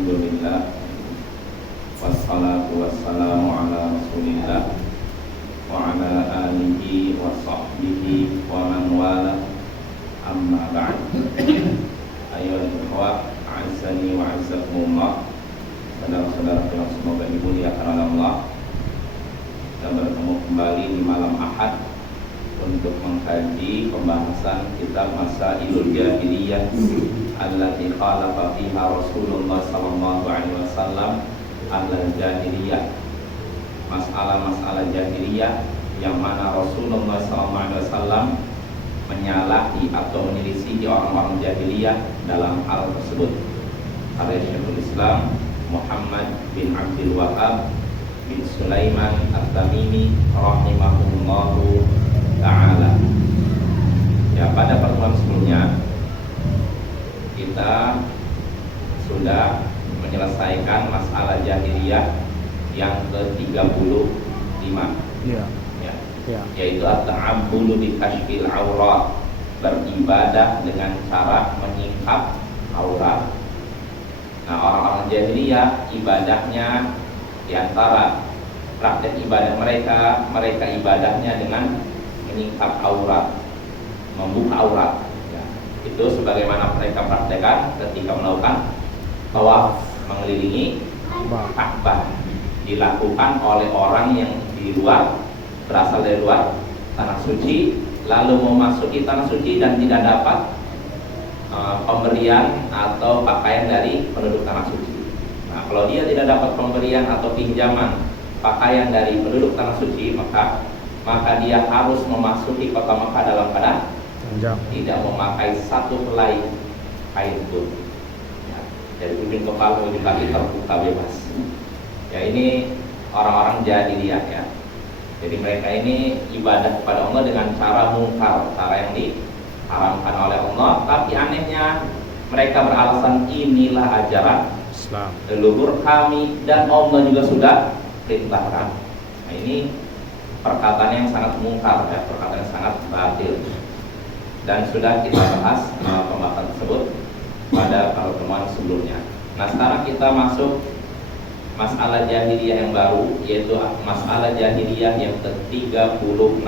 Alhamdulillah, wassalatu wassalamu ala rasulillah wa ala alihi wa sahbihi wa man wala, amma ba'd. Ayolah ikhwah, a'azzani wa a'azzakumullah, saudara-saudara yang semoga dimuliakan oleh Allah. Kita bertemu kembali di malam Ahad untuk mengkaji pembahasan kitab Masailul Jahiliyah allati khalafa fiha Rasulullah sallallahu alaihi wasallam al-jahiliyah. Masalah-masalah jahiliyah yang mana Rasulullah sallallahu alaihi wasallam menyalahi atau menyelisihi orang-orang jahiliyah dalam hal tersebut. Karya Syekhul Islam Muhammad bin Abdul Wahhab bin Sulaiman At-Tamimi rahimahullahu ta'ala. Ya, pada pertemuan sebelumnya kita sudah menyelesaikan masalah jahiliyah yang ke-35. Ya. Yaitu at-ta'abbulu bi kashfil aurat, beribadah dengan cara menyingkap aurat. Nah, orang-orang jahiliyah ibadahnya di antara praktek ibadah mereka ibadahnya dengan menyingkap aurat, membuka aurat. Ya. Itu sebagaimana mereka praktekkan ketika melakukan tawaf mengelilingi Ka'bah, dilakukan oleh orang yang di luar, berasal dari luar tanah suci, lalu memasuki tanah suci dan tidak dapat pemberian atau pakaian dari penduduk tanah suci. Nah, kalau dia tidak dapat pemberian atau pinjaman pakaian dari penduduk tanah suci, maka dia harus memasuki kota Makkah dalam keadaan tidak memakai satu helai kain pun. Ya, dari ujung kepala ujung kaki terbuka bebas. Ya, ini orang-orang jahiliyah ya. Jadi mereka ini ibadah kepada Allah dengan cara mungkar, cara yang diharamkan oleh Allah. Tapi anehnya mereka beralasan inilah ajaran Islam, leluhur kami, dan Allah juga sudah perintahkan. Nah, ini perkataan yang sangat mungkar ya, perkataan yang sangat batil. Dan sudah kita bahas pembahasan tersebut pada pertemuan sebelumnya. Nah, sekarang kita masuk masalah jahiliyah yang baru, yaitu masalah jahiliyah yang ke-36.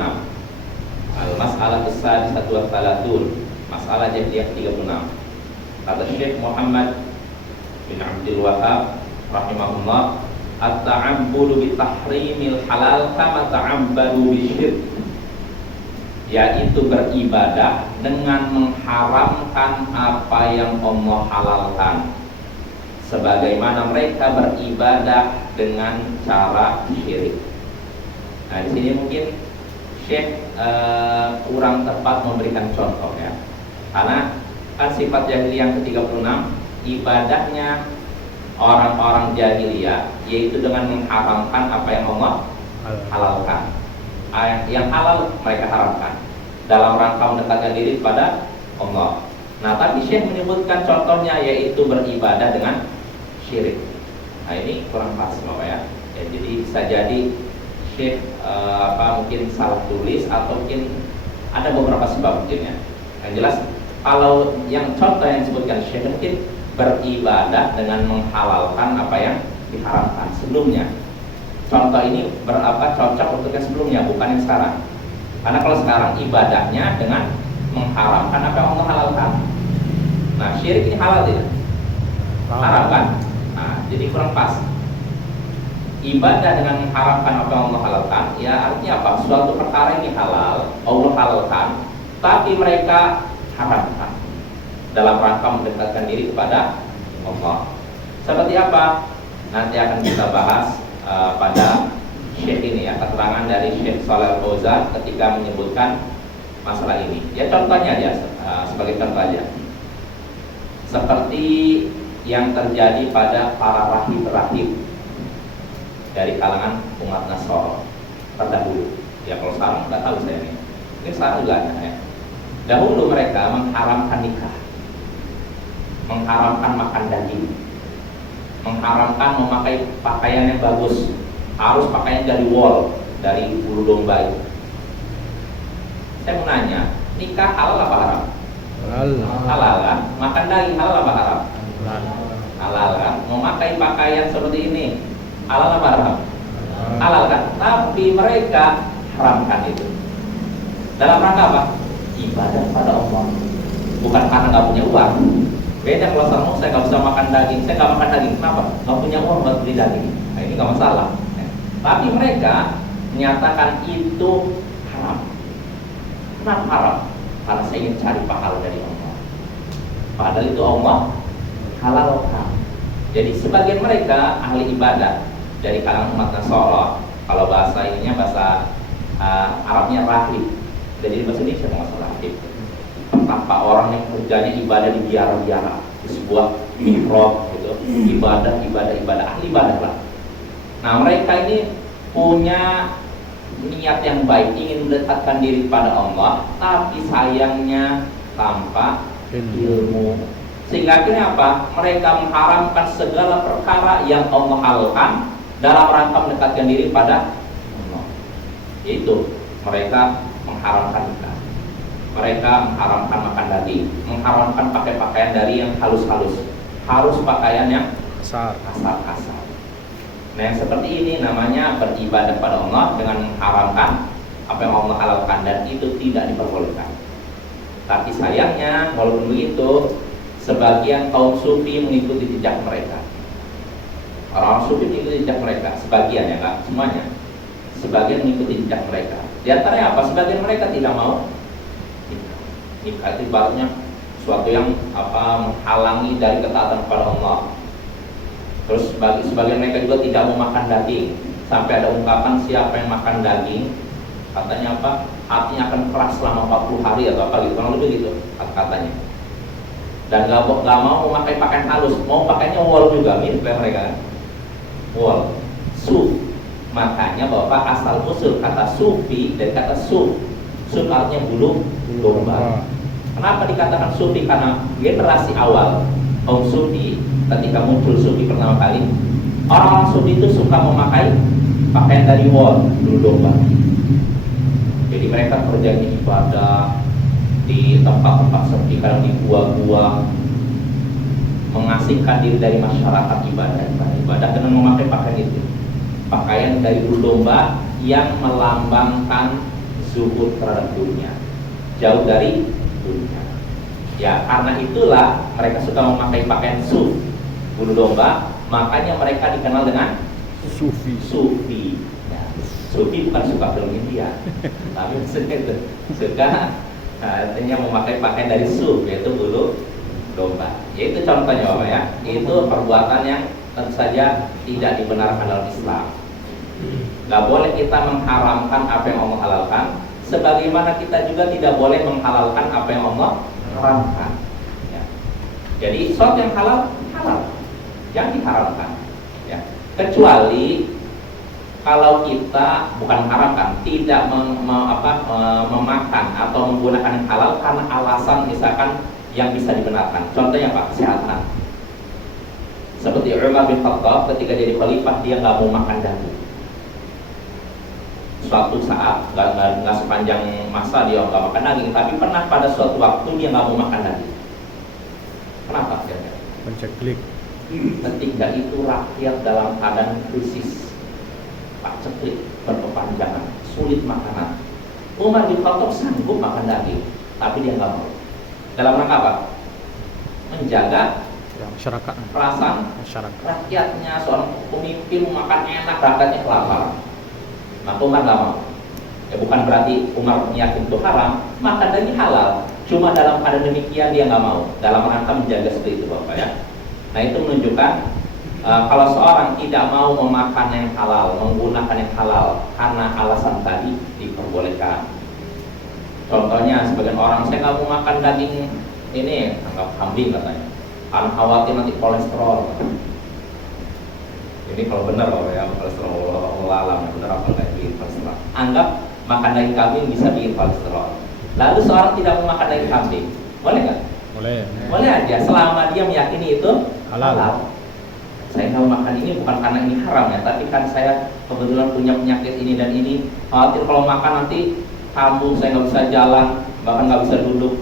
Al-masalah besar satu salatun, masalah jahiliyah 36. Kata Syekh Muhammad bin Abdul Wahhab rahimahullah, at-ta'abbulu bi tahrimil halal kama ta'abbadu bisyirk, yaitu beribadah dengan mengharamkan apa yang Allah halalkan, sebagaimana mereka beribadah dengan cara syirik. Nah, di sini mungkin Syekh kurang tepat memberikan contoh ya, karena kan sifat jahiliyah yang ke-36 ibadahnya orang-orang jahiliyah yaitu dengan mengharamkan apa yang Allah halalkan. Yang halal mereka haramkan dalam rangka mendekatkan diri kepada Allah. Nah, tapi Syekh menyebutkan contohnya yaitu beribadah dengan syirik. Nah, ini kurang pas Bapak ya. Jadi bisa jadi Syekh mungkin salah tulis atau mungkin ada beberapa sebab mungkin ya. Yang jelas kalau yang contoh yang disebutkan Syekh mungkin beribadah dengan menghalalkan apa yang diharamkan sebelumnya. Contoh ini cocok untuk yang sebelumnya, bukan yang sekarang. Karena kalau sekarang ibadahnya dengan mengharamkan apa yang Allah halalkan. Nah, syirik ini halal tidak? Haram kan? Nah, jadi kurang pas. Ibadah dengan mengharamkan apa yang Allah halalkan, ya artinya apa? Suatu perkara ini halal, Allah halalkan, tapi mereka haramkan dalam rangka mendekatkan diri kepada Allah. Seperti apa? Nanti akan kita bahas pada Syekh ini ya, keterangan dari Syekh Shalih Al-Fauzan ketika menyebutkan masalah ini. Ya contohnya aja, sebagai contoh aja. Seperti yang terjadi pada para rahib-rahib dari kalangan umat Nasrani terdahulu. Ya kalau sekarang nggak tahu saya nih. Mungkin sekarang juga ada ya. Dahulu mereka mengharamkan nikah, mengharamkan makan daging, mengharamkan memakai pakaian yang bagus, harus pakaian dari wool, dari bulu domba itu. Saya mau nanya, nikah halal apa haram? Halal kan? Makan daging halal apa haram? Halal. halal kan, memakai pakaian seperti ini halal apa haram? Halal kan, tapi mereka haramkan itu dalam rangka apa? Ibadah pada Allah, bukan karena nggak punya uang. Beda kalau sama saya nggak bisa makan daging, saya nggak makan daging, kenapa? Nggak punya uang buat beli daging. Nah, ini nggak masalah. Tapi mereka menyatakan itu haram. Kenapa haram? Karena saya ingin cari pahala dari Allah. Padahal itu Allah halalkan. Jadi sebagian mereka ahli ibadah dari kalangan umat Nasara, kalau bahasa ininya bahasa Arabnya rahib. Jadi bahasa Indonesia masalah rahib. Tanpa orang yang kerjanya ibadah di biara-biara, di sebuah mihrab gitu, ibadah ahli ibadah lah. Nah, mereka ini punya niat yang baik, ingin mendekatkan diri pada Allah, tapi sayangnya tanpa ilmu. Sehingga akhirnya apa? Mereka mengharamkan segala perkara yang Allah halalkan dalam rangka mendekatkan diri pada Allah. Yaitu mereka mengharamkan nikah, mereka mengharamkan makan daging, mengharamkan pakai pakaian dari yang halus-halus, harus pakaian yang kasar. Nah, yang seperti ini namanya beribadah pada Allah dengan mengharamkan apa yang Allah halalkan, dan itu tidak diperbolehkan. Tapi sayangnya walaupun begitu, sebagian kaum sufi mengikuti jejak mereka. Orang sufi mengikuti jejak mereka, sebagian ya, enggak semuanya. Sebagian mengikuti jejak mereka. Di antaranya apa? Sebagian mereka tidak mau nikah. Itu ibaratnya suatu yang menghalangi dari ketaatan kepada Allah. Terus sebagian mereka juga tidak mau makan daging. Sampai ada ungkapan siapa yang makan daging, katanya apa? Hatinya akan keras selama 40 hari atau apa gitu. Kurang lebih gitu katanya. Dan gak mau memakai pakaian halus, mau pakainya wool juga, mirip kayak mereka kan? Wool, suf. Makanya Bapak asal usul kata sufi dari kata suf. Suf artinya bulu domba. Kenapa dikatakan sufi? Karena generasi awal kaum sufi, ketika muncul sufi pertama kali, orang-orang sufi itu suka memakai pakaian dari wool, bulu domba. Jadi mereka kerja di ibadah di tempat-tempat sepi, kadang di gua-gua, mengasingkan diri dari masyarakat ibadah dengan memakai pakaian itu, pakaian dari bulu domba yang melambangkan zuhud terhadap dunia, jauh dari dunia. Ya, karena itulah mereka suka memakai pakaian suf, bulu domba, makanya mereka dikenal dengan sufi. Ya, sufi bukan suka film India, tapi maksudnya itu suka artinya memakai pakaian dari suf, yaitu bulu domba. Yaitu contohnya Bapak ya, itu perbuatan yang tentu saja tidak dibenarkan dalam Islam. Gak boleh kita mengharamkan apa yang Allah halalkan, sebagaimana kita juga tidak boleh menghalalkan apa yang Allah haramkan. Ya. Jadi sesuatu yang halal, jangan diharamkan. Ya. Kecuali kalau kita bukan mengharamkan, tidak memakan atau menggunakan yang halal karena alasan misalkan yang bisa dibenarkan. Contohnya apa? Kesehatan. Seperti Umar bin Khattab ketika jadi khalifah, dia nggak mau makan daging. Suatu saat, nggak sepanjang masa dia nggak makan daging, tapi pernah pada suatu waktu dia nggak mau makan daging. Kenapa? Menceklik. Ketika itu rakyat dalam keadaan krisis, paceklik, berkepanjangan, sulit makanan. Umar bin Khattab sanggup makan daging, tapi dia nggak mau. Dalam rangka apa? Menjaga masyarakat, perasaan rakyatnya. Seorang pemimpin makan enak, rakyatnya kelaparan. Maka Umar nggak mau. Ya bukan berarti Umar yakin itu haram, makan daging halal. Cuma dalam keadaan demikian dia nggak mau. Dalam rangka menjaga seperti itu Bapak ya. Nah itu menunjukkan kalau seorang tidak mau memakan yang halal, menggunakan yang halal karena alasan tadi, diperbolehkan. Contohnya sebagian orang, saya nggak mau makan daging ini, anggap kambing katanya, karena khawatir nanti kolesterol. Ini kalau benar Bapak ya, kolesterol Allah benar apa nggak bikin kolesterol. Anggap makan daging kambing bisa bikin kolesterol. Lalu seorang tidak mau makan daging kambing, boleh nggak? Boleh aja, selama dia meyakini itu halal. Saya nggak makan ini bukan karena ini haram ya, tapi kan saya kebetulan punya penyakit ini dan ini, khawatir kalau makan nanti kambuh, saya nggak bisa jalan, bahkan nggak bisa duduk.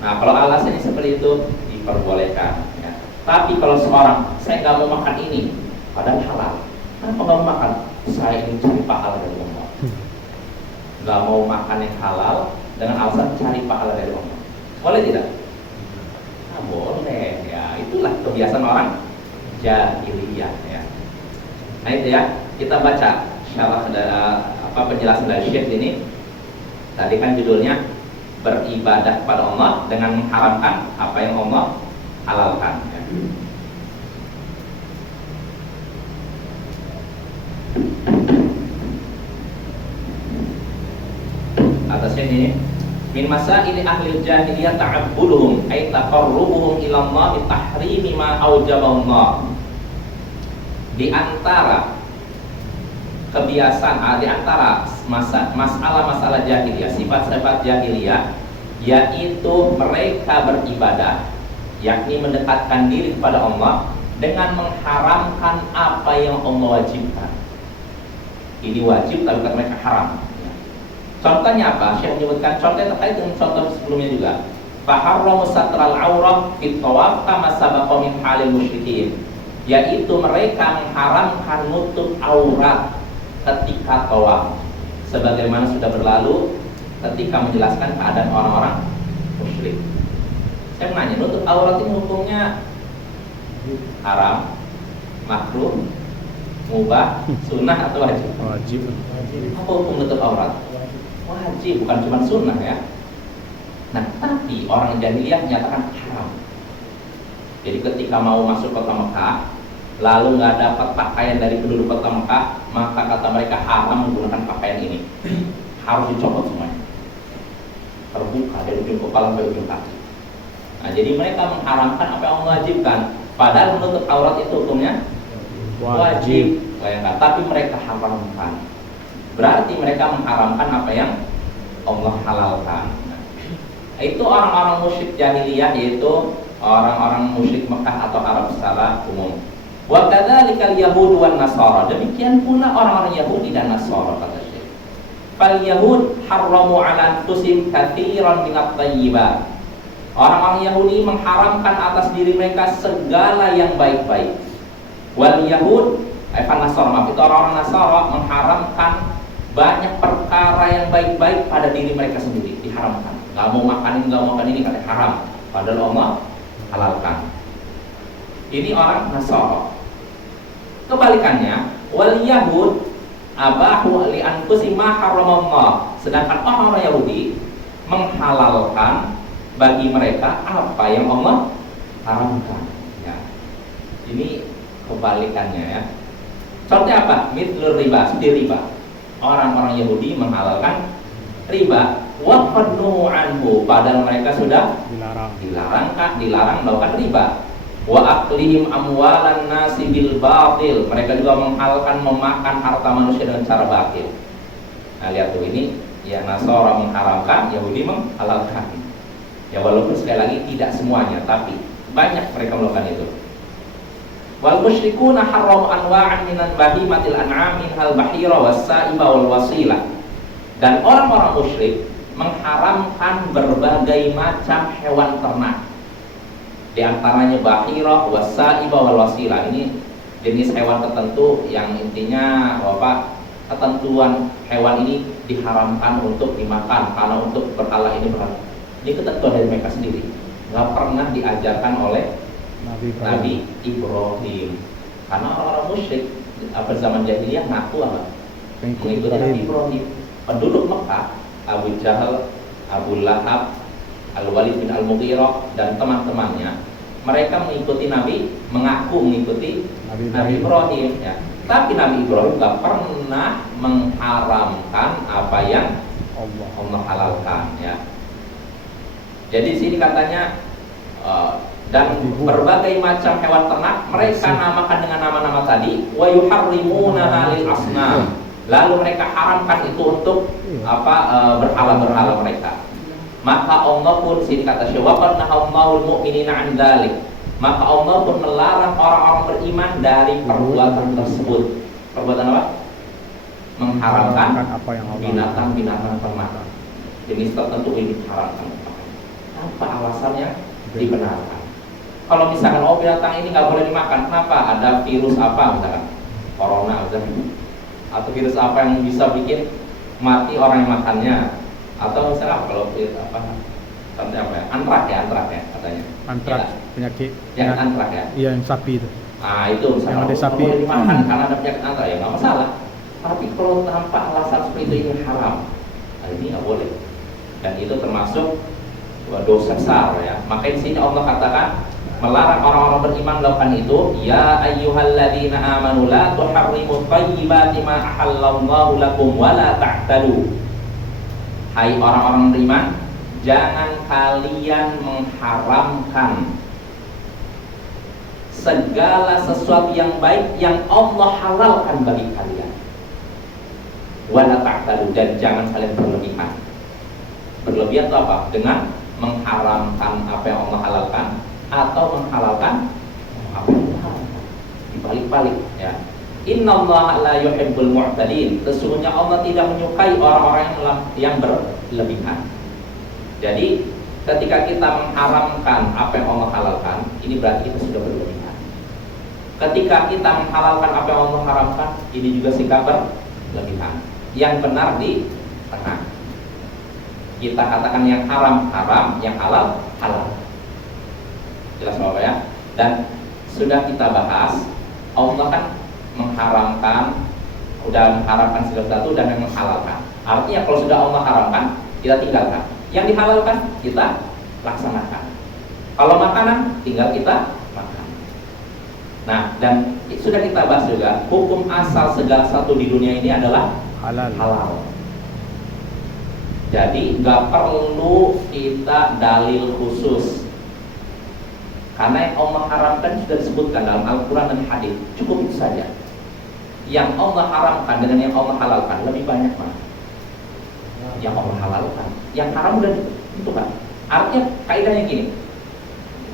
Nah kalau alasannya seperti itu, diperbolehkan ya. Tapi kalau seorang, saya nggak mau makan ini, padahal halal. Kenapa nggak mau makan? Saya ingin cari pahala dari Allah. Nggak mau makan yang halal dengan alasan cari pahala dari Allah. Boleh tidak? Nah, boleh. Ya, itulah kebiasaan orang jahiliyah. Ya. Nah itu ya, kita baca syarah penjelasan dari Syekh ini. Tadi kan judulnya beribadah kepada Allah dengan mengharamkan apa yang Allah halalkan. Ya. Atasnya ini, min masaili ahli jahiliyah ta'abbuduhum ay taqarrubuhum ila Allah bi tahrimi ma aujabahu Allah. Di antara kebiasaan, di antara masalah jahiliyah, sifat-sifat jahiliyah, yaitu mereka beribadah, yakni mendekatkan diri kepada Allah dengan mengharamkan apa yang Allah wajibkan. Ini wajib tapi kata mereka haram. Contohnya apa? Syekh menyebutkan contohnya terkait dengan contoh sebelumnya juga. Faharramu satral aurah fit tawaf kama sabaqa min halil musyrikin. Yaitu mereka mengharamkan nutup aurat ketika tawaf, sebagaimana sudah berlalu ketika menjelaskan keadaan orang-orang musyrik. Saya menanya, nutup aurat ini hukumnya haram, makruh, mubah, sunnah atau wajib? Wajib. Apa hukum nutup aurat? Wajib, bukan cuma sunnah ya. Nah, tapi orang jahiliyah menyatakan haram. Jadi ketika mau masuk kota Mekah, lalu nggak dapat pakaian dari penduduk kota Mekah, maka kata mereka haram menggunakan pakaian ini. Harus dicopot semuanya, terbuka dari ujung kepala sampai ujung kaki. Nah, jadi mereka mengharamkan apa yang Allah wajibkan. Padahal menutup aurat itu hukumnya wajib. Bayangkan, tapi mereka haramkan. Berarti mereka mengharamkan apa yang Allah halalkan. Nah, itu orang-orang musyrik jahiliyah, yaitu orang-orang musyrik Mekah atau Arab secara umum. Wa kadzalikal yahud wan nasara. Demikian pula orang-orang Yahudi dan Nasara, kata Syekh. Fal yahud harramu 'ala anfusihim katsiran minat thayyibat. Orang-orang Yahudi mengharamkan atas diri mereka segala yang baik-baik. Wal yahud Nasara, maaf, itu orang-orang Nasara mengharamkan banyak perkara yang baik-baik pada diri mereka sendiri, diharamkan. Gak mau makan ini, gak mau makan ini, katanya haram. Padahal Allah halalkan. Ini orang Nasara. Kebalikannya, wal yahud abahu li anfusihim ma haramallah. Sedangkan orang-orang Yahudi menghalalkan bagi mereka apa yang Allah haramkan. Ya. Ini kebalikannya ya. Contohnya apa? Mithlur riba, seperti riba. Orang-orang Yahudi menghalalkan riba, wa qadnu anhu, padahal mereka sudah dilarang melakukan riba. Wa aklihim amwalan nasi bil batil, mereka juga menghalalkan memakan harta manusia dengan cara batil. Nah, lihat tuh, ini ya, Nasara mengharamkan, Yahudi menghalalkan. Ya, walaupun sekali lagi tidak semuanya, tapi banyak mereka melakukan itu. Wal musyrikuna harramu anwa'an minan bahimatil an'am minhal bahira was-sa'iba wal wasilah. Dan orang-orang musyrik mengharamkan berbagai macam hewan ternak. Di antaranya bahira, was-sa'iba wal wasilah. Ini jenis hewan tertentu yang intinya ketentuan hewan ini diharamkan untuk dimakan karena untuk berhala ini berhala. Ini ketentuan dari mereka sendiri. Enggak pernah diajarkan oleh Nabi Ibrahim. Karena orang-orang musyrik zaman jahiliyah ngaku apa? Mengikuti Nabi Ibrahim. Penduduk Mekah, Abu Jahal, Abu Lahab, Al-Walid bin Al-Mughirah dan teman-temannya, mereka mengikuti Nabi, mengaku mengikuti Nabi Ibrahim ya. Tapi Nabi Ibrahim gak pernah mengharamkan apa yang Allah halalkan ya. Jadi di sini katanya dan berbagai macam hewan ternak mereka namakan dengan nama-nama tadi, wa yuharrimunaha lil asnam. Lalu mereka haramkan itu untuk berhala-berhala mereka. Maka Allah pun, sini kata Syekh, wa qad nahallahu al-mu'minina 'an dzalik. Maka Allah pun melarang orang-orang beriman dari perbuatan tersebut. Perbuatan apa? Mengharamkan binatang-binatang ternak. Jenis tertentu ini diharamkan. Apa alasannya? Dibenarkan. Kalau misalkan binatang ini nggak boleh dimakan, kenapa? Ada virus apa misalkan, corona misalkan, atau virus apa yang bisa bikin mati orang yang makannya, atau misalnya kalau apa, contohnya apa ya, antrak ya katanya. Antraks, penyakit. Yang antrak ya. Iya, yang sapi itu. Nah itu misalnya Yang ada sapi. boleh dimakan karena ada penyakit antrak ya nggak masalah. Tapi kalau tanpa alasan seperti itu ini haram, nah ini nggak boleh. Dan itu termasuk dosa besar ya. Maka di sini Allah katakan melarang orang-orang beriman melakukan itu. Ya ayyuhalladzina amanu la tuharrimu thayyibati ma ahallallahu lakum wa la ta'tadu. Hai orang-orang beriman, jangan kalian mengharamkan segala sesuatu yang baik yang Allah halalkan bagi kalian. Wa la ta'tadu, dan jangan kalian berlebihan. Berlebihan itu apa? Dengan mengharamkan apa yang Allah halalkan atau menghalalkan apa yang Allah haramkan. Dibalik-balik ya. Innallaha la yuhibbul mu'tadin. Sesungguhnya Allah tidak menyukai orang-orang yang berlebihan. Jadi ketika kita mengharamkan apa yang Allah halalkan, ini berarti kita sudah berlebihan. Ketika kita menghalalkan apa yang Allah haramkan, ini juga sikap berlebihan. Yang benar di tengah. Kita katakan yang haram haram, yang halal halal. Jelas Bapak ya? Dan sudah kita bahas, Allah kan mengharamkan, sudah mengharamkan segala sesuatu dan yang menghalalkan. Artinya kalau sudah Allah haramkan, kita tinggalkan. Yang dihalalkan kita laksanakan. Kalau makanan tinggal kita makan. Nah, dan sudah kita bahas juga, hukum asal segala sesuatu di dunia ini adalah halal. Jadi nggak perlu kita dalil khusus, karena yang Allah haramkan sudah disebutkan dalam Al-Quran dan hadis. Cukup itu saja. Yang Allah haramkan dengan yang Allah halalkan lebih banyak mana? Yang Allah halalkan. Yang haram udah ditentukan. Artinya kaidahnya gini.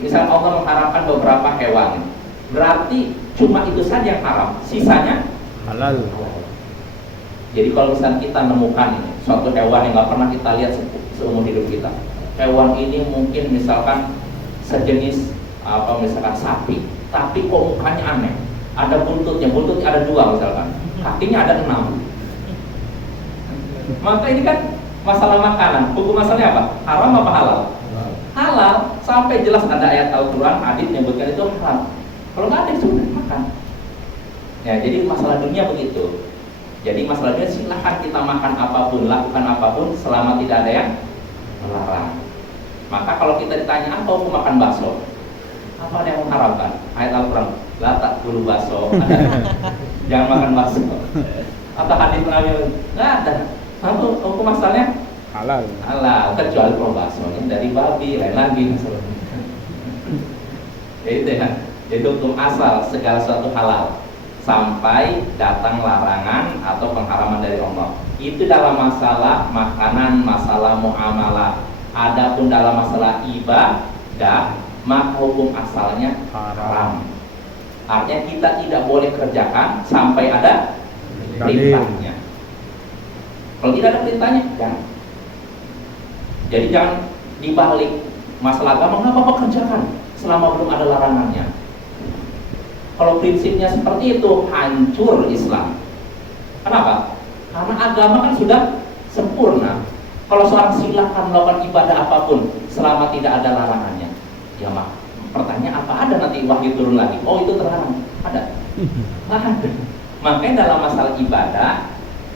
Misal Allah mengharamkan beberapa hewan, berarti cuma itu saja yang haram, sisanya halal. Jadi kalau misalnya kita menemukan suatu hewan yang nggak pernah kita lihat seumur hidup kita, hewan ini mungkin misalkan sejenis apa, misalkan sapi, tapi kok mukanya aneh, ada buntutnya ada 2 misalkan, kakinya ada 6. Maka ini kan masalah makanan. Hukum masalahnya apa? Haram apa halal? Halal. Sampai jelas ada ayat Al-Quran, hadis menyebutkan itu haram. Kalau nggak ada sudah makan. Ya, jadi masalah dunia begitu. Jadi masalah dunia silahkan kita makan apapun, lakukan apapun selama tidak ada yang melarang. Maka kalau kita ditanya apa hukum makan bakso, apa ada yang mengharamkan? Ayat Al-Quran, la ta'kulu bakso. Jangan makan bakso. Atau hadis Nabi, nggak ada. Lalu hukum asalnya Halal. halal, kecuali kalau baksonya dari babi, lain lagi. Jadi hukum asal segala sesuatu halal sampai datang larangan atau pengharaman dari Allah. Itu dalam masalah makanan, masalah muamalah. Adapun dalam masalah ibadah, maka hukum asalnya haram. Artinya kita tidak boleh kerjakan sampai ada perintahnya. Kalau tidak ada perintahnya, jangan. Jadi jangan dibalik masalah agama, nggak apa-apa kerjakan selama belum ada larangannya. Kalau prinsipnya seperti itu, hancur Islam. Kenapa? Karena agama kan sudah sempurna. Kalau seorang silakan melakukan ibadah apapun selama tidak ada larangannya, ya mak. Pertanyaan apa ada nanti wahyu turun lagi? Oh itu terlarang, ada? Ada. Makanya dalam masalah ibadah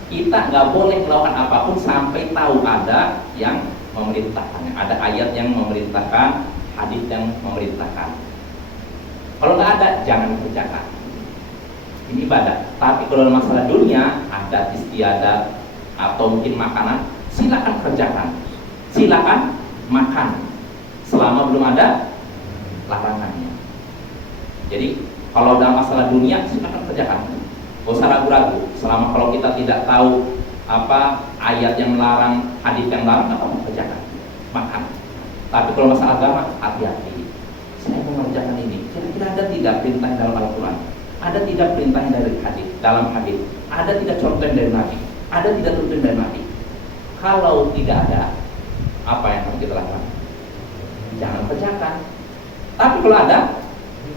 kita nggak boleh melakukan apapun sampai tahu ada yang memerintahkannya, ada ayat yang memerintahkan, hadis yang memerintahkan. Kalau nggak ada, jangan kerjakan. Ini ibadah. Tapi kalau masalah dunia, adat istiadat atau mungkin makanan, silakan kerjakan, silakan makan selama belum ada larangannya. Jadi kalau dalam masalah dunia, silakan kerjakan. Gak usah ragu-ragu. Selama kalau kita tidak tahu apa ayat yang melarang, hadis yang melarang, apa mau kerjakan, makan. Tapi kalau masalah agama, hati-hati. Saya mau mengerjakan ini. Kira-kira ada tidak perintah dalam Al-Quran? Ada tidak perintah dari hadis, dalam hadis? Ada tidak contoh dari Nabi? Ada tidak contoh dari Nabi? Kalau tidak ada, apa yang harus kita lakukan? Jangan kerjakan. Tapi kalau ada,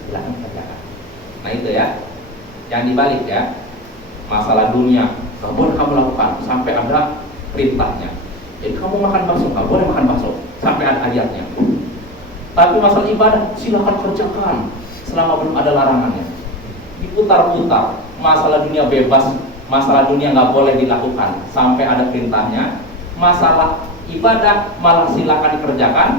silakan kerjakan. Nah itu ya, yang dibalik ya, masalah dunia nggak boleh kamu lakukan sampai ada perintahnya. Jadi kamu makan bakso, nggak boleh makan bakso sampai ada ayatnya. Tapi masalah ibadah silakan kerjakan selama belum ada larangannya. Diputar-putar, masalah dunia bebas, masalah dunia nggak boleh dilakukan sampai ada perintahnya. Masalah ibadah malah silakan dikerjakan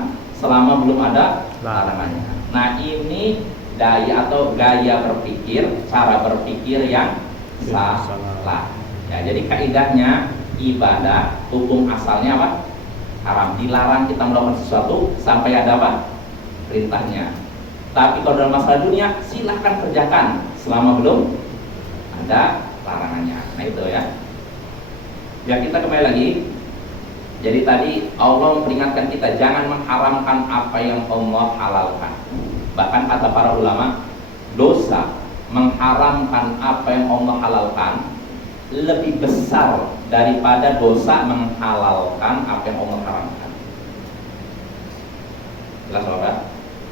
selama belum ada larangannya. Nah ini daya atau gaya berpikir, cara berpikir yang salah. Ya, jadi kaidahnya ibadah hukum asalnya apa? Haram. Dilarang kita melakukan sesuatu sampai ada apa? Perintahnya. Tapi kalau dalam masalah dunia silahkan kerjakan selama belum ada larangannya. Nah itu ya. Ya kita kembali lagi. Jadi tadi Allah memperingatkan kita jangan mengharamkan apa yang Allah halalkan. Bahkan kata para ulama, dosa mengharamkan apa yang Allah halalkan lebih besar daripada dosa menghalalkan apa yang Allah haramkan. Jelas saudara?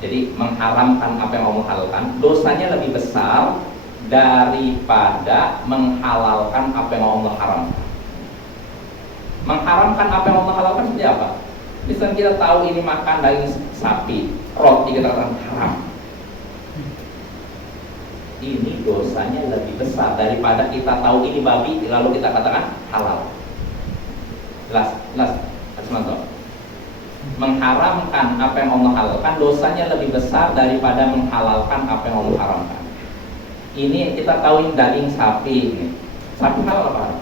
Jadi mengharamkan apa yang Allah halalkan dosanya lebih besar daripada menghalalkan apa yang Allah haramkan. Mengharamkan apa yang Allah halalkan seperti apa? Misalnya kita tahu ini makan daging sapi, roti kita katakan haram. Ini dosanya lebih besar daripada kita tahu ini babi lalu kita katakan halal. Jelas, harus nonton. Mengharamkan apa yang Allah halalkan dosanya lebih besar daripada menghalalkan apa yang Allah haramkan. Ini kita tahu ini daging sapi ini. Sapi halal apa haram?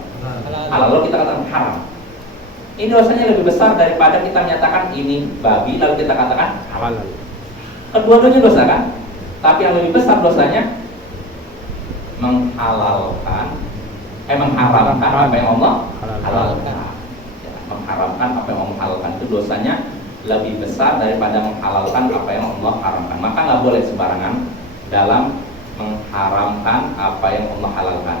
Halal lalu kita katakan haram. Ini dosanya lebih besar daripada kita menyatakan ini babi lalu kita katakan halal. Kedua-duanya dosa kan? Tapi yang lebih besar dosanya mengharamkan apa yang Allah halalkan. Ya, mengharamkan apa yang Allah halalkan itu dosanya lebih besar daripada menghalalkan apa yang Allah haramkan. Maka nggak boleh sembarangan dalam mengharamkan apa yang Allah halalkan.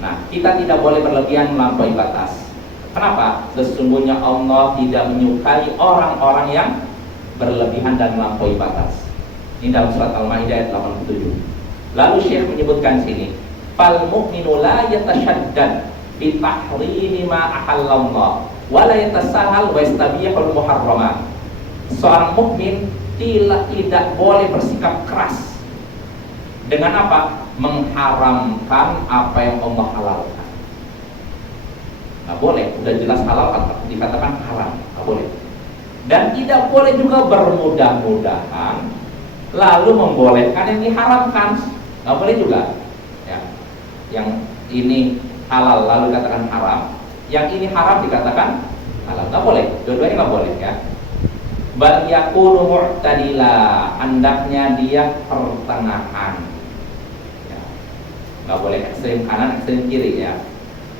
Nah, kita tidak boleh berlebihan melampaui batas. Kenapa? Sesungguhnya Allah tidak menyukai orang-orang yang berlebihan dan melampaui batas. Ini dalam surat Al-Maidah ayat 87. Lalu Syekh menyebutkan sini, fal mu'minu la yatashaddad bi tahrimi ma ahallallah wa la yatasahal wa yastabihul muharramat. Seorang mukmin tidak boleh bersikap keras dengan apa? Mengharamkan apa yang Allah halalkan. Nggak boleh, udah jelas halal dikatakan haram, nggak boleh. Dan tidak boleh juga bermudah-mudahan lalu membolehkan yang diharamkan. Nggak boleh juga ya. Yang ini halal lalu dikatakan haram, yang ini haram dikatakan halal. Nggak boleh, dua-duanya nggak boleh ya. Bal yakunu mu'tadila, hendaknya dia pertengahan ya. Nggak boleh ekstrem kanan, ekstrem kiri ya.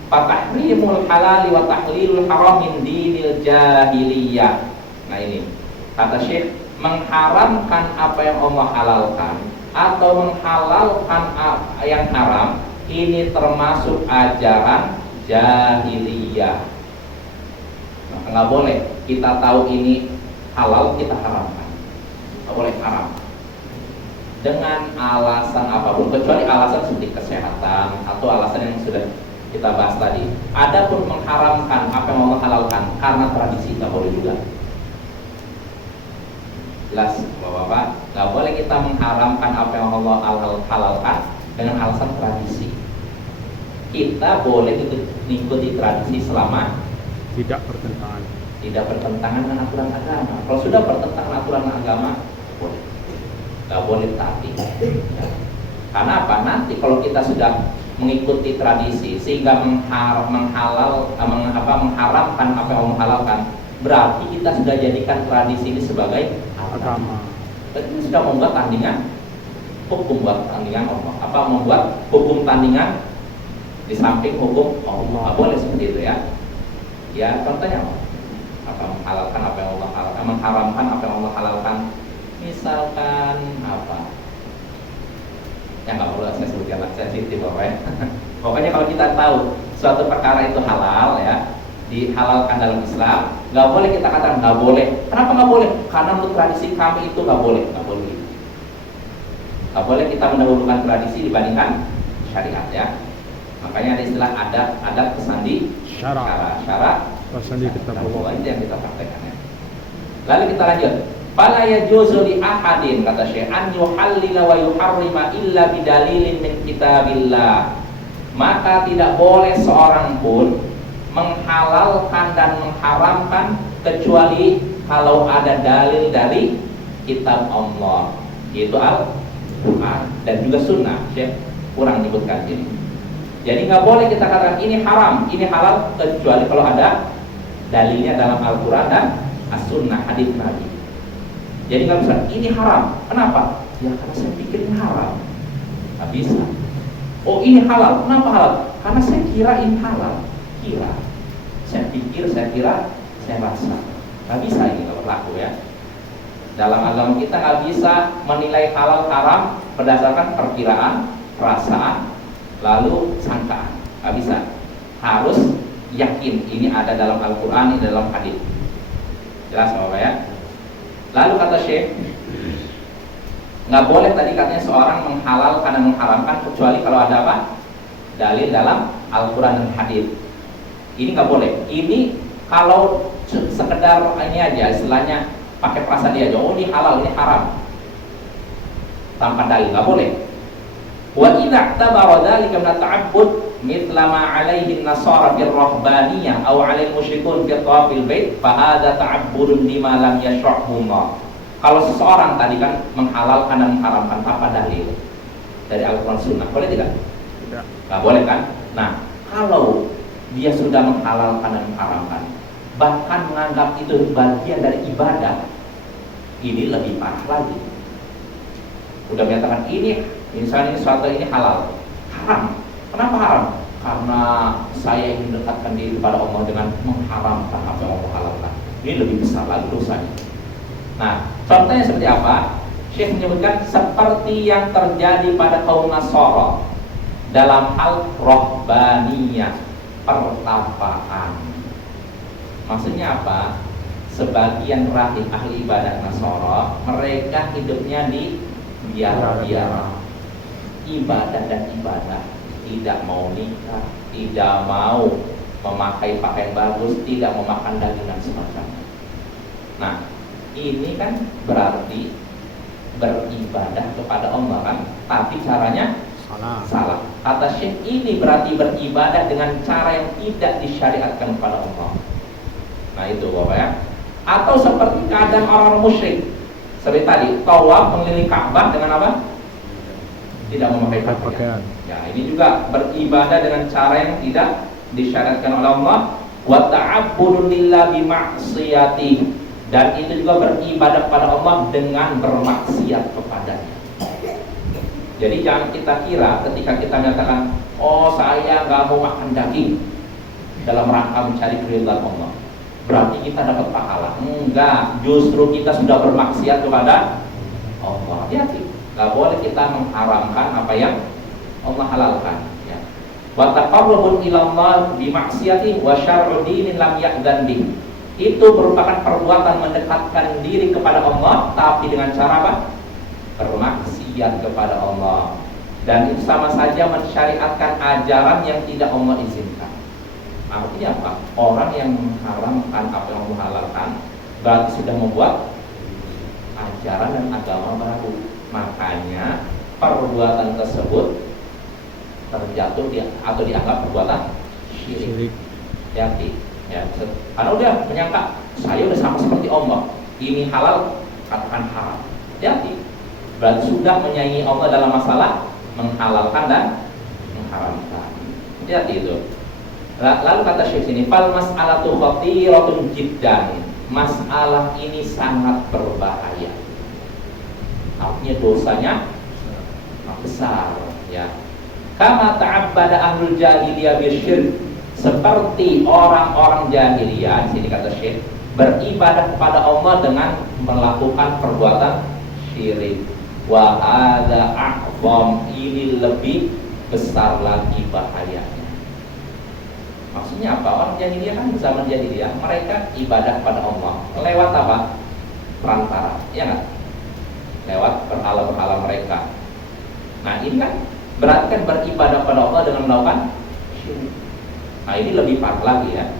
Fatahrimul halali wa tahlilul haram min dinil jahiliyah. Nah ini kata Syekh, mengharamkan apa yang Allah halalkan atau menghalalkan yang haram ini termasuk ajaran jahiliyah. Maka nggak boleh kita tahu ini halal kita haramkan, nggak boleh haram dengan alasan apapun kecuali alasan seperti kesehatan atau alasan yang sudah kita bahas tadi. Adapun mengharamkan apa yang Allah halalkan karena tradisi nggak boleh juga. Jelas Bapak-bapak, nggak boleh kita mengharamkan apa yang Allah halalkan dengan alasan tradisi. Kita boleh mengikuti tradisi selama tidak bertentangan dengan aturan agama. Kalau sudah bertentangan aturan agama, boleh. Nggak boleh taati. Ya. Karena apa? Nanti kalau kita sudah mengikuti tradisi sehingga mengharamkan apa yang Allah halalkan, berarti kita sudah jadikan tradisi ini sebagai agama. Berarti sudah membuat tandingan hukum, buat tandingan Allah. Membuat hukum tandingan di samping hukum Allah. Boleh seperti itu ya. Ya contohnya menghalalkan apa yang Allah halalkan, mengharamkan apa yang Allah halalkan. Misalkan apa? Ya nggak perlu saya sebutkan, sensitif pokoknya. Pokoknya kalau kita tahu suatu perkara itu halal ya, dihalalkan dalam Islam, nggak boleh kita katakan nggak boleh. Kenapa nggak boleh? Karena menurut tradisi kami itu nggak boleh, nggak boleh. Nggak boleh kita mendahulukan tradisi dibandingkan syariat ya. Makanya ada istilah adat pesandi syara Pesandi kitab Allah. Itu yang kita praktekkan ya. Lalu kita lanjut. Fala yajuzu li ahadin, kata Syekh, an yuhallila wa yuharrima illa bidalilin min kitabillah. Maka tidak boleh seorang pun menghalalkan dan mengharamkan kecuali kalau ada dalil dari kitab Allah, yaitu Al-Quran dan juga Sunnah. Syekh kurang nyebutkan ini. Jadi nggak boleh kita katakan ini haram, ini halal kecuali kalau ada dalilnya dalam Al-Quran dan As-Sunnah, hadits Nabi. Jadi nggak bisa ini haram. Kenapa? Ya karena saya pikir ini haram. Nggak bisa. Oh ini halal. Kenapa halal? Karena saya kira ini halal. Saya pikir, saya kira, saya rasa. Nggak bisa ini kalau berlaku ya. Dalam agama kita nggak bisa menilai halal haram berdasarkan perkiraan, perasaan, lalu sangkaan. Nggak bisa. Harus yakin ini ada dalam Al-Quran, ini dalam hadis. Jelas Bapak ya? Lalu kata Syekh, nggak boleh tadi katanya seorang menghalalkan dan mengharamkan kecuali kalau ada apa? Dalil dalam Al-Quran dan hadis. Ini nggak boleh. Ini kalau sekedar ini aja, istilahnya pakai perasaan dia aja. Oh ini halal, ini haram, tanpa dalil nggak boleh. Wa idza tabara dzalika min at-ta'abbud mithla ma 'alaihi an-nasara fil rahbaniyah aw 'alal musyrikun fi tawafil bait fa hadza ta'abbudun lima lam yashra'hu Allah. Kalau seseorang tadi kan menghalalkan dan mengharamkan tanpa dalil dari Al-Qur'an Sunnah, boleh tidak? Tidak. Nggak boleh kan? Nah, kalau dia sudah menghalalkan dan mengharamkan, bahkan menganggap itu bagian dari ibadah, ini lebih parah lagi. Udah menyatakan ini misalnya sesuatu ini halal, haram. Kenapa haram? Karena saya ingin mendekatkan diri kepada Allah dengan mengharamkan apa yang Allah halalkan. Ini lebih besar lagi dosanya. Nah, contohnya seperti apa? Syekh menyebutkan seperti yang terjadi pada kaum Nasara dalam hal rohbaniyah, pertapaan. Maksudnya apa? Sebagian rahib ahli ibadah Nasara, mereka hidupnya di biara-biara, ibadah dan ibadah, tidak mau nikah, tidak mau memakai pakaian bagus, tidak mau makan daging dan semacamnya. Nah, ini kan berarti beribadah kepada Allah kan, tapi caranya salah. Kata Syekh, ini berarti beribadah dengan cara yang tidak disyariatkan kepada Allah. Nah itu Bapak ya. Atau seperti keadaan orang musyrik seperti tadi, tawaf mengelilingi Ka'bah dengan apa? Tidak memakai pakaian. Ya, ini juga beribadah dengan cara yang tidak disyariatkan oleh Allah. Wa ta'abbudun lillahi bima'siyati, dan itu juga beribadah kepada Allah dengan bermaksiat kepadanya. Jadi jangan kita kira ketika kita menyatakan, oh saya nggak mau makan daging dalam rangka mencari keridhaan Allah, berarti kita dapat pahala. Enggak, justru kita sudah bermaksiat kepada Allah. Hati-hati, nggak boleh kita mengharamkan apa yang Allah halalkan. Ya. Wa taqarrubun ilallah bimaksiati wa syar'u dinin lam ya'dan bih. Itu merupakan perbuatan mendekatkan diri kepada Allah, tapi dengan cara apa? Bermaksiat kepada Allah. Dan itu sama saja mensyariatkan ajaran yang tidak Allah izinkan. Artinya apa? Orang yang mengharamkan apa yang Allah halalkan berarti sudah membuat ajaran dan agama baru. Makanya perbuatan tersebut terjatuh atau dianggap perbuatan syirik. Hati-hati. Ya, karena udah menyangka saya udah sama seperti Allah, ini halal, katakan haram. Hati-hati. Berarti sudah menyaingi Allah dalam masalah menghalalkan dan mengharamkan. Hati-hati itu. Lalu kata Syekh sini, fal mas'alatu khatiratun jiddan. Masalah ini sangat berbahaya. Artinya dosanya besar, ya. Kama ta'abbada ahlul jahiliyah bisyirk, seperti orang-orang jahiliyah, sini kata Syekh, beribadah kepada Allah dengan melakukan perbuatan syirik. Wa hadza a'zam, ini lebih besar lagi bahayanya. Maksudnya apa? Orang jahiliyah kan zaman jahiliyah mereka ibadah kepada Allah lewat apa? Perantara, ya nggak? Lewat berhala-berhala mereka. Nah ini kan berarti kan beribadah pada Allah dengan melakukan syirik. Nah ini lebih parah lagi ya.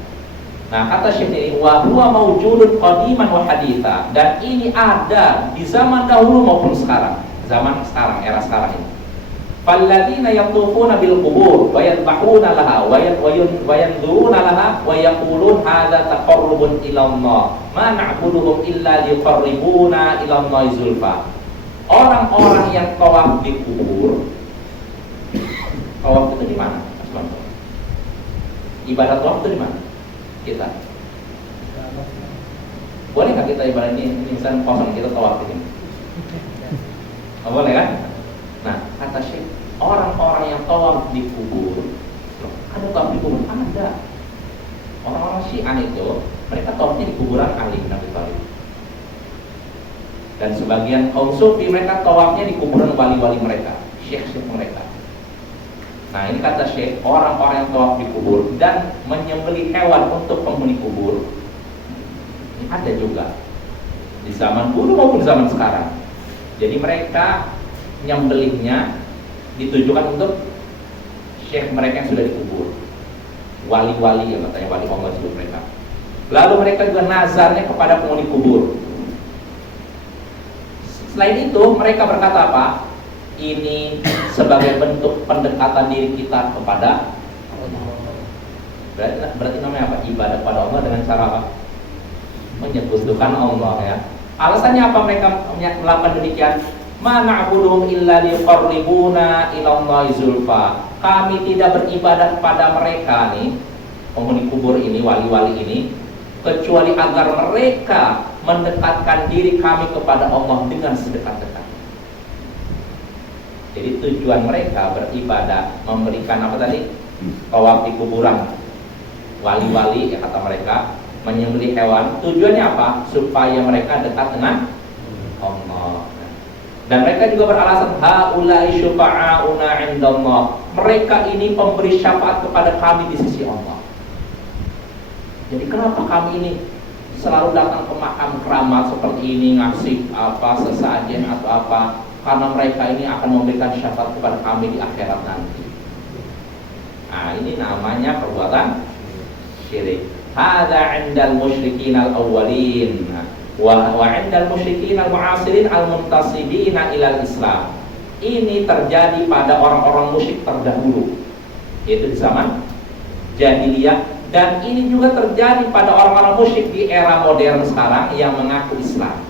Nah kata Syekh ini, wa huwa mawjudun qadiman wa haditha, dan ini ada di zaman dahulu maupun sekarang, zaman sekarang, era sekarang ini. Falladzina yatufuna bil qubur wa yadhbahuna laha wa yanzuruna laha wa yaqulun hadza taqarrubun ila Allah ma na'buduhum illa liqarribuna ila Allah zulfa. Orang-orang yang tawaf di kubur, tawaf itu di mana? Ibadah tawaf itu di mana? Kita boleh nggak kita ibadah ini misalnya kosong kita tawaf ini? Oh, boleh kan? Nah kata Syekh, orang-orang yang tawaf di kubur, ada tawaf di kubur? Ada. Orang-orang Syiah itu mereka tawafnya di kuburan Ali bin Abi Thalib, dan sebagian kaum Sufi mereka tawafnya di kuburan wali-wali mereka, syekh-syekh mereka. Nah ini kata Syekh, orang-orang yang tawaf di kubur dan menyembelih hewan untuk penghuni kubur, ini ada juga di zaman dulu maupun zaman sekarang. Jadi mereka nyembelihnya ditujukan untuk syekh mereka yang sudah dikubur, wali-wali yang katanya wali Allah disebut mereka. Lalu mereka juga nazarnya kepada penghuni kubur. Selain itu mereka berkata apa? Ini sebagai bentuk pendekatan diri kita kepada Allah. Berarti namanya apa? Ibadah pada Allah dengan cara apa? Menyekutukan Allah ya. Alasannya apa mereka melakukan demikian? Ma na'buduhum illa liqarribuna ila Allahi zulfa. Kami tidak beribadah kepada mereka nih, penghuni kubur ini, wali-wali ini, kecuali agar mereka mendekatkan diri kami kepada Allah dengan sedekat-dekat. Jadi tujuan mereka beribadah, memberikan apa tadi? Tawaf di kuburan, wali-wali ya kata mereka, menyembelih hewan. Tujuannya apa? Supaya mereka dekat dengan Allah. Dan mereka juga beralasan haula'i syufa'auna 'indallah. Mereka ini pemberi syafaat kepada kami di sisi Allah. Jadi kenapa kami ini selalu datang ke makam keramat seperti ini, ngasih apa sesajen atau apa? Karena mereka ini akan memberikan syafaat kepada kami di akhirat nanti. Nah, ini namanya perbuatan syirik. Hadza 'indal musyrikin al-awwalin wa 'indal musyrikin al-mu'asirin al-muntasibina ilal Islam. Ini terjadi pada orang-orang musyrik terdahulu, yaitu di zaman jahiliyah, dan ini juga terjadi pada orang-orang musyrik di era modern sekarang yang mengaku Islam.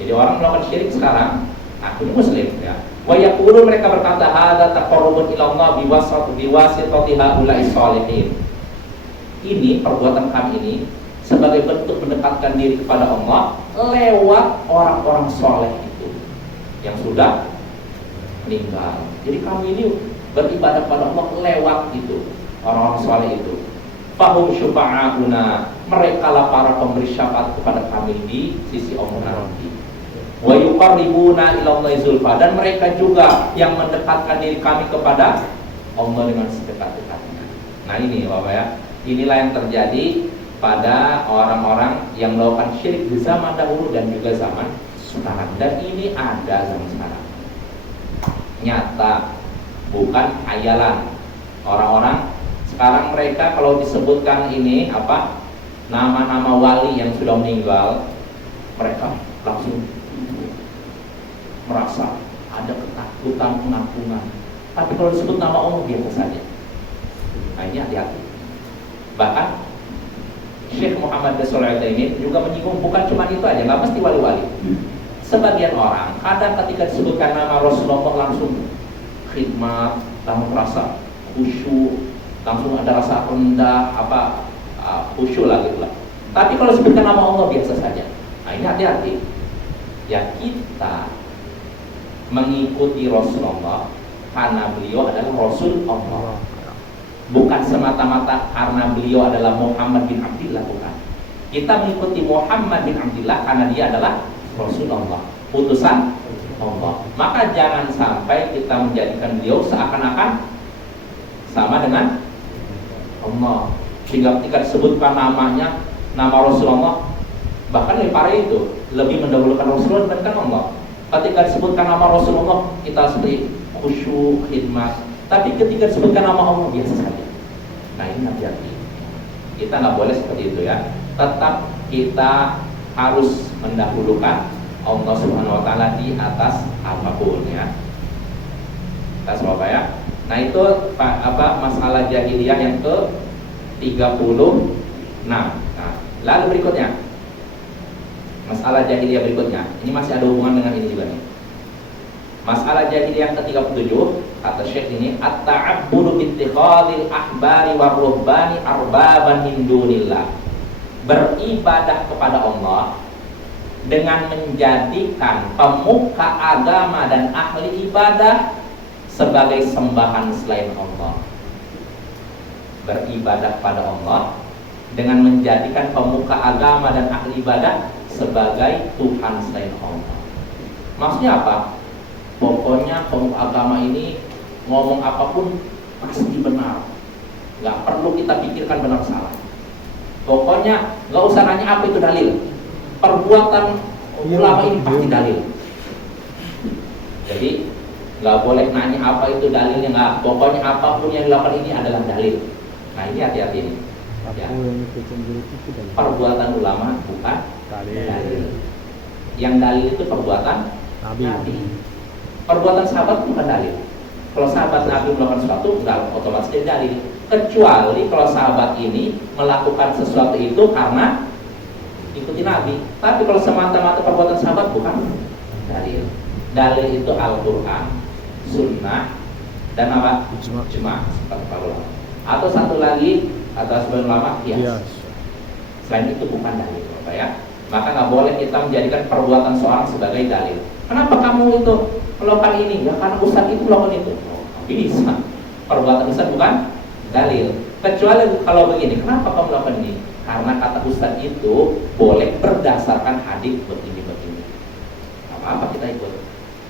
Jadi orang melakukan syirik sekarang aku muslim ya. Wa yaqulu, mereka berkata hadza taqarrubun ila Allah biwasitati haula'i sholihin. Ini perbuatan kami ini sebagai bentuk mendekatkan diri kepada Allah lewat orang-orang soleh itu yang sudah meninggal. Jadi kami ini beribadah pada Allah lewat itu orang-orang soleh itu. Fahum syufa'auna, mereka lah para pemberi syafaat kepada kami di sisi Allah nanti. Wa yuqarribuna ila Allahi zulfa, dan mereka juga yang mendekatkan diri kami kepada Allah dengan sedekat-dekatnya. Nah ini Bapak ya, inilah yang terjadi pada orang-orang yang melakukan syirik di zaman dahulu dan juga zaman sekarang. Dan ini ada zaman sekarang, nyata, bukan hayalan. Orang-orang sekarang mereka kalau disebutkan ini apa, nama-nama wali yang sudah meninggal, mereka langsung merasa ada ketakutan, pengagungan. Tapi kalau disebut nama Allah biasa saja. Nah ini hati-hati. Bahkan Syekh Muhammad Shalih Al-Utsaimin juga menyinggung bukan cuma itu aja, nggak mesti wali-wali. Sebagian orang kadang ketika disebutkan nama Rasulullah langsung khidmat, langsung merasa khusyuk, langsung ada rasa rendah, khusyuk lah gitu lah. Tapi kalau disebutkan nama Allah biasa saja. Nah ini hati-hati. Ya kita mengikuti Rasulullah karena beliau adalah Rasul Allah, bukan semata-mata karena beliau adalah Muhammad bin Abdillah, bukan. Kita mengikuti Muhammad bin Abdillah karena dia adalah Rasulullah, utusan Allah. Maka jangan sampai kita menjadikan beliau seakan-akan sama dengan Allah, sehingga ketika disebutkan namanya, nama Rasulullah, bahkan lebih parah itu, lebih mendahulukan Rasulullah dibandingkan Allah. Ketika disebutkan nama Rasulullah kita seperti khusyuk, khidmat. Tapi ketika disebutkan nama Allah biasa saja. Nah ini hati-hati. Kita nggak boleh seperti itu ya. Tetap kita harus mendahulukan Allah Subhanahu Wa Taala di atas apapun ya. Atas apa ya? Nah itu masalah jahiliyah yang ke 36. Nah, lalu berikutnya masalah jahiliyah berikutnya. Ini masih ada hubungan dengan ini juga nih. Masalah jahiliyah ke-37 kata Syekh ini at-ta'abbudu bittikhadil ahbari war ruhbani arbaban min dunillah. Beribadah kepada Allah dengan menjadikan pemuka agama dan ahli ibadah sebagai sembahan selain Allah. Beribadah pada Allah dengan menjadikan pemuka agama dan ahli ibadah sebagai Tuhan selain Allah. Maksudnya apa? Pokoknya pemuka agama ini ngomong apapun pasti benar. Gak perlu kita pikirkan benar salah. Pokoknya gak usah nanya apa itu dalil. Perbuatan ulama ini pasti dalil. Jadi gak boleh nanya apa itu dalilnya, nggak. Pokoknya apapun yang dilakukan ini adalah dalil. Nah ini hati-hati nih. Ya. Perbuatan ulama bukan dalil. Yang dalil itu perbuatan Nabi. Perbuatan sahabat bukan dalil. Kalau sahabat Nabi melakukan sesuatu, nggak otomatis jadi dalil. Kecuali kalau sahabat ini melakukan sesuatu itu karena ikuti Nabi. Tapi kalau semata-mata perbuatan sahabat bukan dalil. Dalil itu Al-Quran, Sunnah, dan apa? Ijma. Atau satu lagi, atau sebagian ulama qiyas. Selain itu bukan dalil, Bapak ya. Maka nggak boleh kita menjadikan perbuatan seorang sebagai dalil. Kenapa kamu itu melakukan ini? Ya karena ustaz itu melakukan itu. Oh, bisa. Perbuatan ustaz bukan dalil. Kecuali kalau begini, kenapa kamu melakukan ini? Karena kata ustaz itu boleh berdasarkan hadis begini. Apa kita ikut.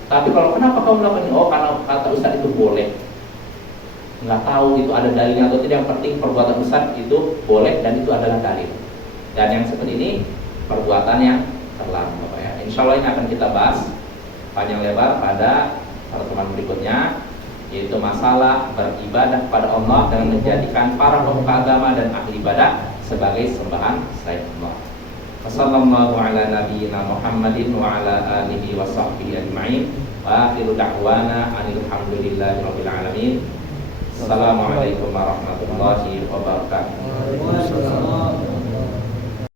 Tapi kalau kenapa kamu melakukan ini? Oh karena kata ustaz itu boleh. Nggak tahu itu ada dalilnya atau tidak. Yang penting perbuatan ustaz itu boleh dan itu adalah dalil. Dan yang seperti ini perbuatan yang terlarang, Bapak ya. Insya Allah ini akan kita bahas panjang lebar pada pertemuan berikutnya, yaitu masalah beribadah kepada Allah dengan menjadikan para pemuka agama dan ahli ibadah sebagai sembahan selain Allah. Wassallallahu ala nabiyyina Muhammadin wa ala alihi wa sahbihi ajma'in. Wa akhiru da'wana alhamdulillahi rabbil alamin. Assalamualaikum warahmatullahi wabarakatuh.